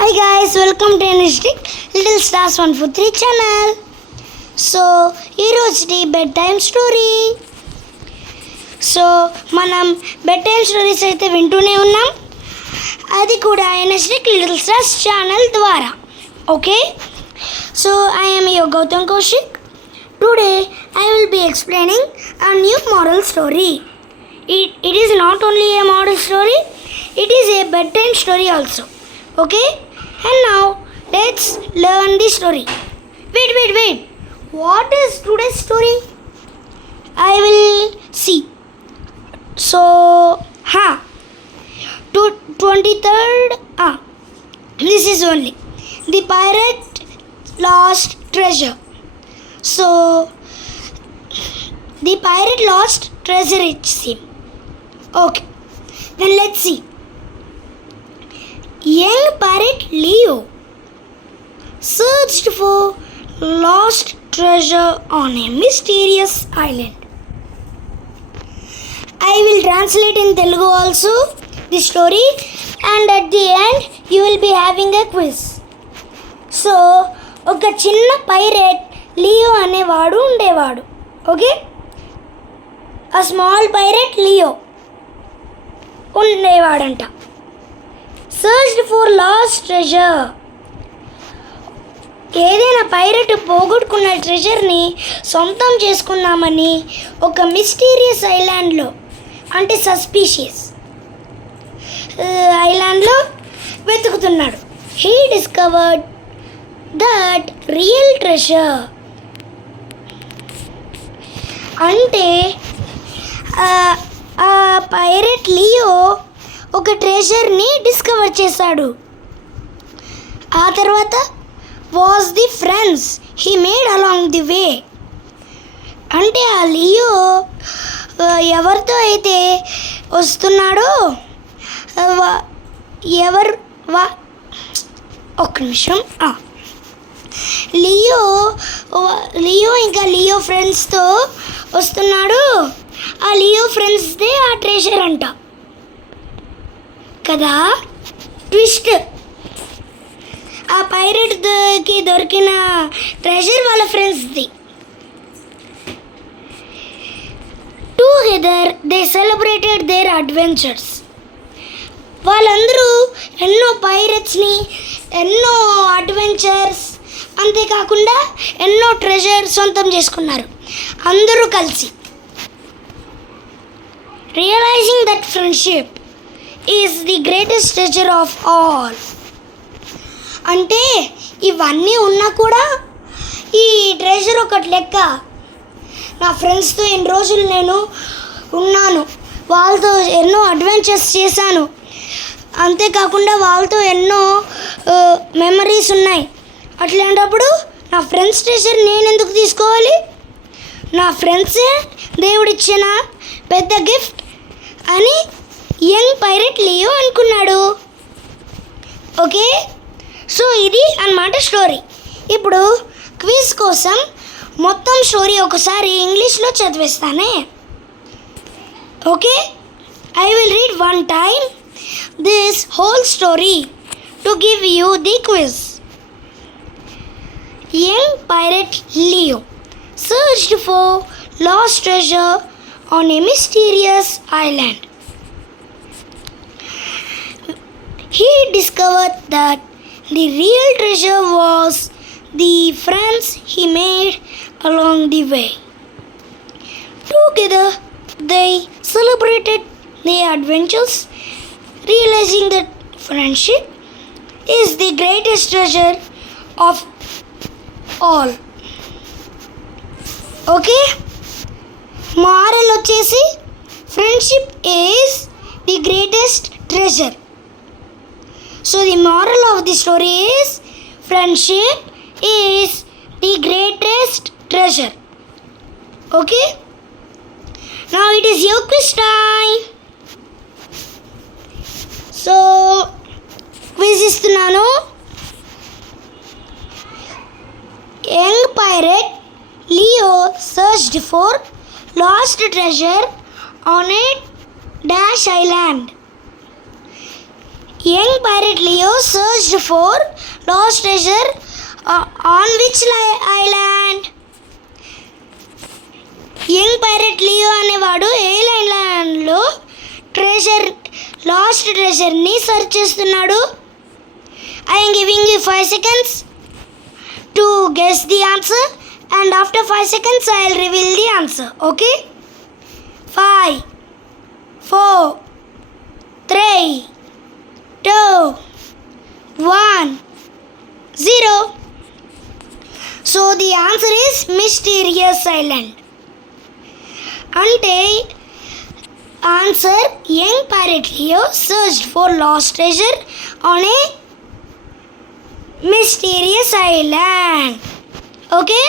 Hi guys, welcome to District Little Stars 143 channel. So, ఈరోజుది bed time story. So మనం bed time stories అయితే వింటూనే ఉన్నాం, అది కూడా District Little Stars ఛానల్ ద్వారా. Okay, so I am your Gautam Kaushik. Today I will be explaining a new moral story. It is not only a moral story, it is a bedtime story also. Okay, and now let's learn the story. Wait, what is today's story? I will see. So 23rd, this is only the pirate lost treasure. So the pirate lost treasure, it seems. Okay, then let's see. Young pirate Leo searched for lost treasure on a mysterious island. I will translate in Telugu also the story, and at the end you will be having a quiz. So ఒక చిన్న pirate Leo అనేవాడు ఉండేవాడు. Okay, a small pirate Leo ఉండేవాడంట. Searched for lost treasure. ఏదైనా పైరట్ పోగొట్టుకున్న ట్రెజర్ని సొంతం చేసుకున్నామని ఒక మిస్టీరియస్ ఐలాండ్లో, అంటే సస్పీషియస్ ఐలాండ్లో వెతుకుతున్నాడు. He discovered that real treasure. అంటే ఆ పైరట్ లియో ఒక ట్రెజర్ని డిస్కవర్ చేశాడు. ఆ తర్వాత was the friends he made along the way. అంటే ఆ లియో ఎవరితో అయితే వస్తున్నాడో ఒక్క నిమిషం, లియో ఇంకా లియో ఫ్రెండ్స్తో వస్తున్నాడు. ఆ లియో ఫ్రెండ్స్దే ఆ ట్రెజర్ అంట కదా. ట్విస్ట్, ఆ పైరట్కి దొరికిన ట్రెజర్ వాళ్ళ ఫ్రెండ్స్ది. Together they celebrated their adventures. వాళ్ళందరూ ఎన్నో పైరట్స్ని, ఎన్నో అడ్వెంచర్స్, అంతేకాకుండా ఎన్నో ట్రెజర్ సొంతం చేసుకున్నారు అందరూ కలిసి. Realising that friendship is the greatest treasure of all. అంటే ఇవన్నీ ఉన్నా కూడా ఈ ట్రెజర్ ఒకటి లెక్క. నా ఫ్రెండ్స్తో ఎన్ని రోజులు నేను ఉన్నాను, వాళ్ళతో ఎన్నో అడ్వెంచర్స్ చేశాను, అంతేకాకుండా వాళ్ళతో ఎన్నో మెమరీస్ ఉన్నాయి. అట్లాంటప్పుడు నా ఫ్రెండ్స్ ట్రెజర్ నేను ఎందుకు తీసుకోవాలి? నా ఫ్రెండ్సే దేవుడిచ్చిన పెద్ద గిఫ్ట్ అని యంగ్ పైరట్ లియో అనుకున్నాడు. ఓకే, సో ఇది అన్నమాట స్టోరీ. ఇప్పుడు క్విజ్ కోసం మొత్తం స్టోరీ ఒకసారి ఇంగ్లీష్లో చదివిస్తానే. Okay, I will read one time this whole story to give you the quiz. Young pirate Leo searched for lost treasure on a mysterious island. He discovered that the real treasure was the friends he made along the way. Together they celebrated their adventures, realizing that friendship is the greatest treasure of all. Okay, moral వచ్చేసి friendship is the greatest treasure. So the moral of the story is friendship is the greatest treasure. Okay, now it is your quiz time. So quiz ఇస్తున్నాను. Young pirate Leo searched for lost treasure on a dash island. Young pirate Leo searched for lost treasure on which island? Young pirate Leo అనేవాడు ఏ ఐలాండ్లో lost ట్రెజర్ని search చేస్తున్నాడు? I'm giving you 5 seconds to guess the answer and after 5 seconds I will reveal the answer. Okay, 5, 4, 3, 2, 1, 0. So the answer is mysterious island. అంటే answer young pirate Leo searched for lost treasure on a mysterious island. Okay,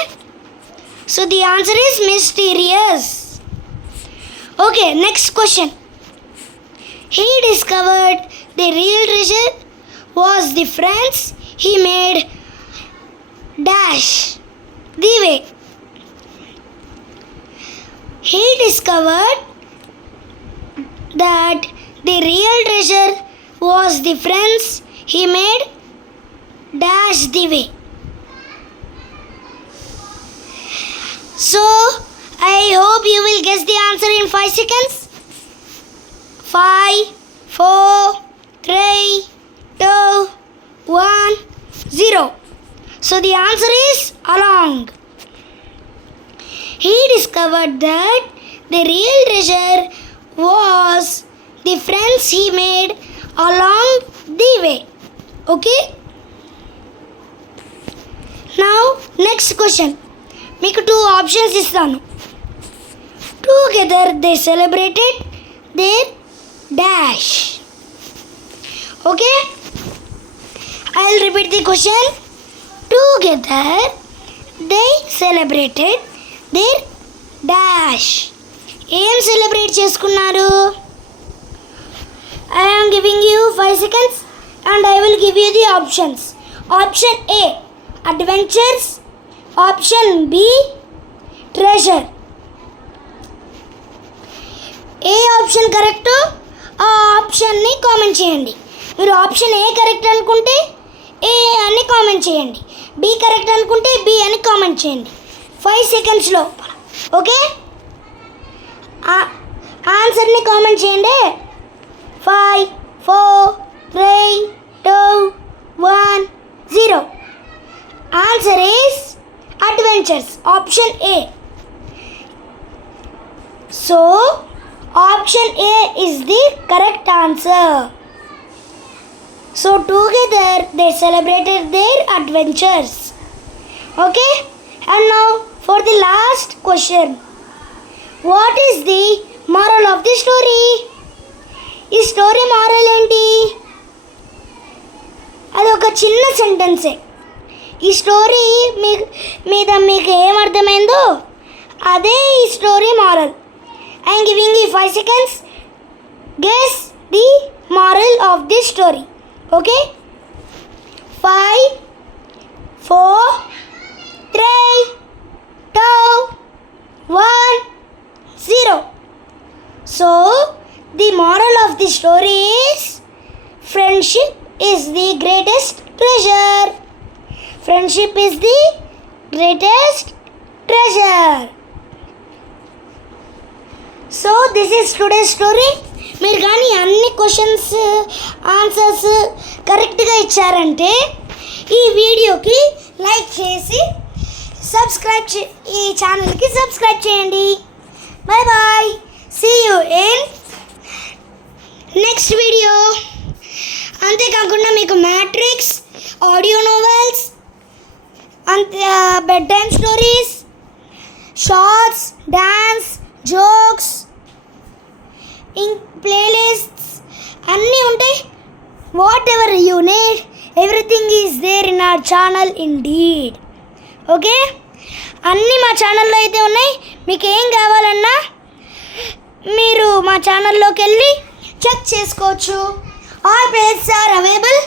so the answer is mysterious. Okay, next question. He discovered the real treasure was the friends he made dash the way. He discovered that the real treasure was the friends he made dash the way. So, I hope you will guess the answer in 5 seconds. 5, 4, 3, 2, 1, 0. So, the answer is along. He discovered that the real treasure was the friends he made along the way. Okay? Now, next question. మీకు 2 options ఇస్తాను. Together they celebrated their dash. Okay? I'll repeat the question. Together they celebrated their dash. ఏం celebrate చేసుకున్నారు? I am giving you 5 seconds and I will give you the options. Option A adventures, option B treasure. ఏ option correct ఆ ఆప్షన్ని కామెంట్ చేయండి. మీరు option A correct అనుకుంటే ఏ అని కామెంట్ చేయండి, బి కరెక్ట్ అనుకుంటే బి అని కామెంట్ చేయండి 5 secondsలో. ఓకే, ఆన్సర్ని కామెంట్ చేయండి. 5, 4, 3, 2, 1, 0. Answer is adventures, option A. So option A is the correct answer. So together they celebrated their adventures. Okay, and now for the last question. What is the moral of the story? ఈ story moral ఏంటి? అది ఒక చిన్న సెంటెన్సే. ఈ స్టోరీ మీద మీకు ఏమర్థమైందో అదే ఈ story moral. I am giving you 5 seconds. Guess the moral of this story. Okay? 5, 4, 3, 2, 1, 0. So, the moral of the story is friendship is the greatest treasure. Friendship is the greatest treasure. So, this is today's story. మీరు కానీ అన్ని questions answers కరెక్ట్గా ఇచ్చారంటే ఈ వీడియోకి లైక్ చేసి ఈ ఛానల్కి సబ్స్క్రైబ్ చేయండి. Bye bye, see you in next video. అంతేకాకుండా మీకు matrix, audio novels, bed time stories, shorts, dance, jokes, playlists అన్నీ ఉంటాయి. Whatever you need, everything is there in our channel indeed. Okay, అన్నీ మా ఛానల్లో అయితే ఉన్నాయి. మీకు ఏం కావాలన్నా మీరు మా ఛానల్లోకి వెళ్ళి చెక్ చేసుకోవచ్చు. All playlists are available.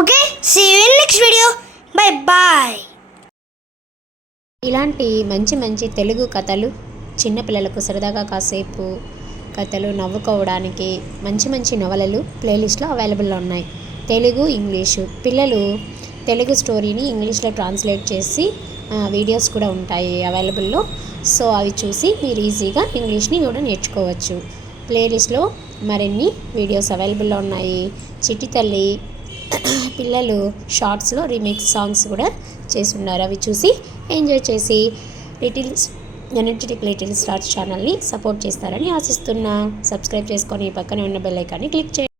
Okay, see you in next video. Bye bye. ఇలాంటి మంచి మంచి తెలుగు కథలు చిన్నపిల్లలకు సరదాగా కాసేపు కథలు నవ్వుకోవడానికి మంచి మంచి నవలలు ప్లేలిస్ట్లో అవైలబుల్లో ఉన్నాయి. తెలుగు, ఇంగ్లీషు. పిల్లలు తెలుగు స్టోరీని ఇంగ్లీష్లో ట్రాన్స్లేట్ చేసి వీడియోస్ కూడా ఉంటాయి అవైలబుల్లో. సో అవి చూసి మీరు ఈజీగా ఇంగ్లీష్ని కూడా నేర్చుకోవచ్చు. ప్లేలిస్ట్లో మరిన్ని వీడియోస్ అవైలబుల్లో ఉన్నాయి. చిట్టి తల్లి పిల్లలు షార్ట్స్లో రీమిక్స్ సాంగ్స్ కూడా చేసి ఉన్నారు. అవి చూసి ఎంజాయ్ చేసి ఎనర్జెటిక్ లిటిల్ స్టార్స్ ఛానల్ని సపోర్ట్ చేస్తారని ఆశిస్తున్నా. సబ్స్క్రైబ్ చేసుకొని పక్కనే ఉన్న బెల్ ఐకాన్ని క్లిక్ చేయండి.